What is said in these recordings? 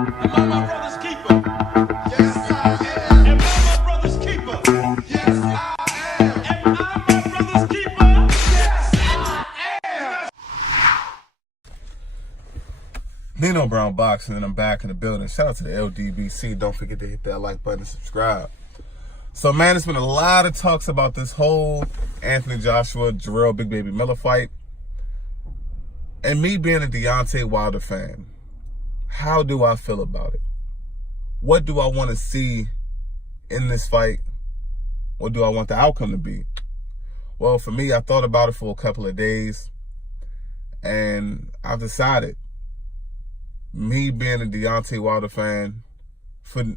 Am I my brother's keeper? Yes, I am. Am I my brother's keeper? Yes, I am. Am I my brother's keeper? Yes, I am. Nino Brown Boxing, and I'm back in the building. Shout out to the LDBC. Don't forget to hit that like button and subscribe. So, man, there's been a lot of talks about this whole Anthony Joshua, Jarrell, Big Baby Miller fight. And me being a Deontay Wilder fan, how do I feel about it? What do I want to see in this fight? What do I want the outcome to be? Well, for me, I thought about it for a couple of days, and I've decided, me being a Deontay Wilder fan,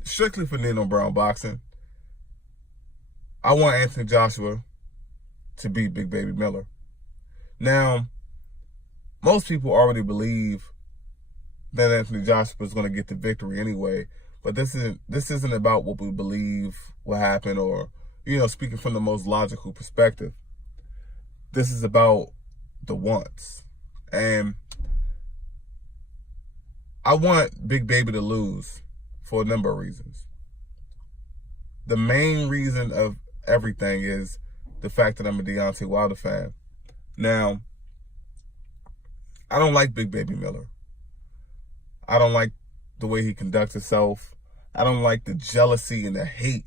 strictly for Nino Brown Boxing, I want Anthony Joshua to beat Big Baby Miller. Now, most people already believe that Anthony Joshua is going to get the victory anyway, but this isn't about what we believe will happen, or, speaking from the most logical perspective. This is about the wants. And I want Big Baby to lose for a number of reasons. The main reason of everything is the fact that I'm a Deontay Wilder fan. Now, I don't like Big Baby Miller. I don't like the way he conducts himself. I don't like the jealousy and the hate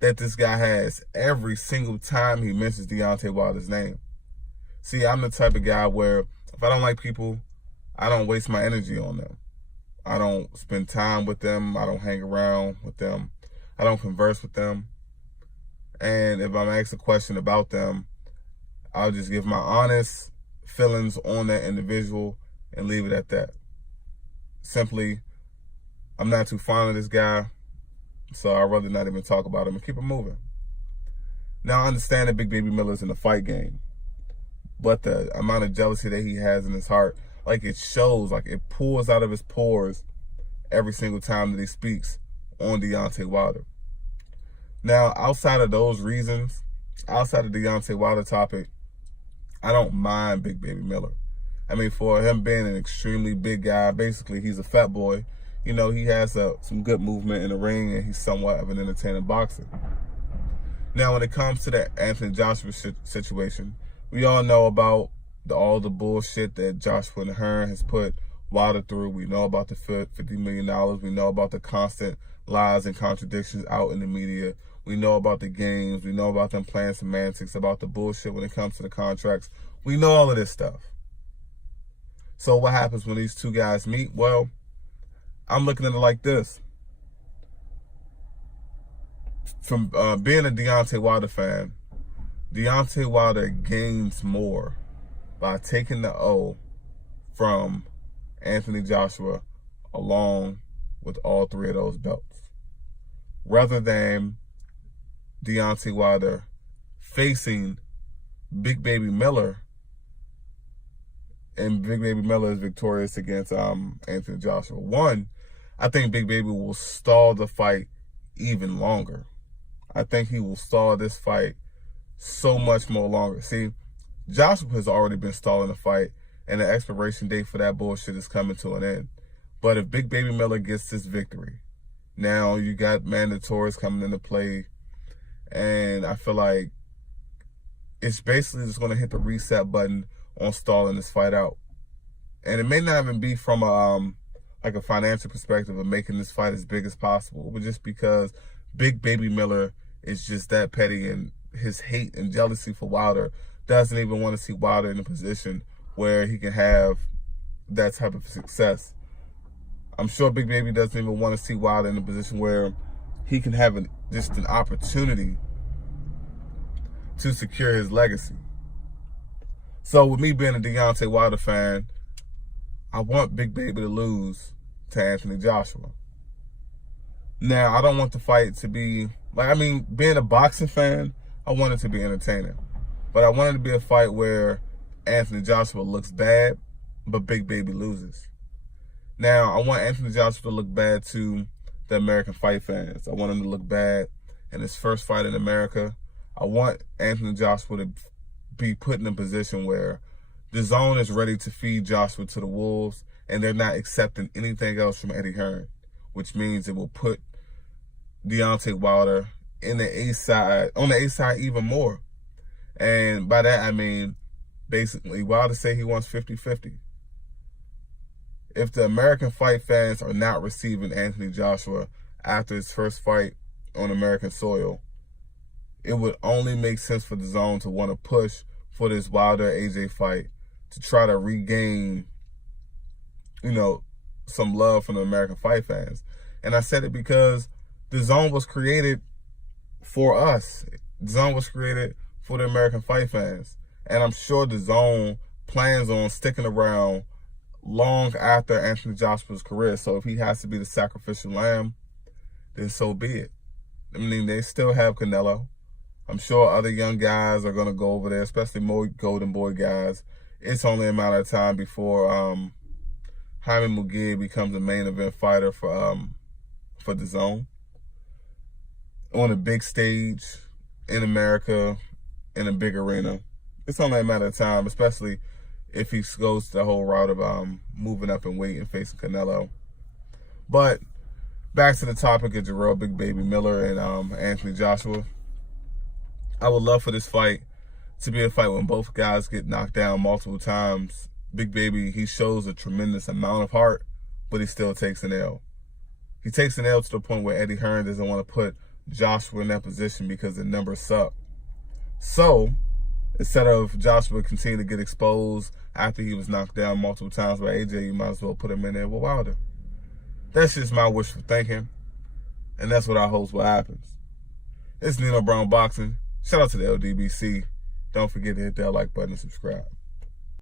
that this guy has every single time he mentions Deontay Wilder's name. See, I'm the type of guy where if I don't like people, I don't waste my energy on them. I don't spend time with them. I don't hang around with them. I don't converse with them. And if I'm asked a question about them, I'll just give my honest feelings on that individual and leave it at that. Simply, I'm not too fond of this guy, so I'd rather not even talk about him and keep it moving. Now, I understand that Big Baby Miller's in the fight game, but the amount of jealousy that he has in his heart, it shows, it pours out of his pores every single time that he speaks on Deontay Wilder. Now, outside of those reasons, outside of the Deontay Wilder topic, I don't mind Big Baby Miller. I mean, for him being an extremely big guy, basically he's a fat boy. He has some good movement in the ring, and he's somewhat of an entertaining boxer. Now, when it comes to that Anthony Joshua situation, we all know about all the bullshit that Joshua and Hearn has put Wilder through. We know about the $50 million. We know about the constant lies and contradictions out in the media. We know about the games. We know about them playing semantics, about the bullshit when it comes to the contracts. We know all of this stuff. So what happens when these two guys meet? Well, I'm looking at it like this. From being a Deontay Wilder fan, Deontay Wilder gains more by taking the O from Anthony Joshua along with all three of those belts, rather than Deontay Wilder facing Big Baby Miller, and Big Baby Miller is victorious against Anthony Joshua. One, I think Big Baby will stall the fight even longer. I think he will stall this fight so much more longer. See, Joshua has already been stalling the fight, and the expiration date for that bullshit is coming to an end. But if Big Baby Miller gets this victory, now you got mandatories coming into play, and I feel like it's basically just going to hit the reset button on stalling this fight out. And it may not even be from a financial perspective of making this fight as big as possible, but just because Big Baby Miller is just that petty, and his hate and jealousy for Wilder doesn't even want to see Wilder in a position where he can have that type of success. I'm sure Big Baby doesn't even want to see Wilder in a position where he can have just an opportunity to secure his legacy. So with me being a Deontay Wilder fan, I want Big Baby to lose to Anthony Joshua. Now, I don't want the fight to be, being a boxing fan, I want it to be entertaining. But I want it to be a fight where Anthony Joshua looks bad, but Big Baby loses. Now, I want Anthony Joshua to look bad to the American fight fans. I want him to look bad in his first fight in America. I want Anthony Joshua to be put in a position where the zone is ready to feed Joshua to the wolves, and they're not accepting anything else from Eddie Hearn. which means it will put Deontay Wilder on the A side even more. And by that, I mean, basically, Wilder say he wants 50-50. If the American fight fans are not receiving Anthony Joshua after his first fight on American soil, it would only make sense for DAZN to want to push for this Wilder-AJ fight to try to regain, some love from the American fight fans. And I said it because DAZN was created for us. DAZN was created for the American fight fans. And I'm sure DAZN plans on sticking around long after Anthony Joshua's career. So if he has to be the sacrificial lamb, then so be it. I mean, they still have Canelo. I'm sure other young guys are going to go over there, especially more Golden Boy guys. It's only a matter of time before Jaime Munguia becomes the main event fighter for DAZN on a big stage in America, in a big arena. It's only a matter of time, especially if he goes the whole route of moving up in weight and facing Canelo. But back to the topic of Jarrell Big Baby Miller and Anthony Joshua. I would love for this fight to be a fight when both guys get knocked down multiple times. Big Baby, he shows a tremendous amount of heart, but he still takes an L. He takes an L to the point where Eddie Hearn doesn't want to put Joshua in that position because the numbers suck. So, instead of Joshua continue to get exposed after he was knocked down multiple times by AJ, you might as well put him in there with Wilder. That's just my wishful thinking, and that's what I hope what happens. It's Nino Brown Boxing. Shout out to the LDBC. Don't forget to hit that like button and subscribe.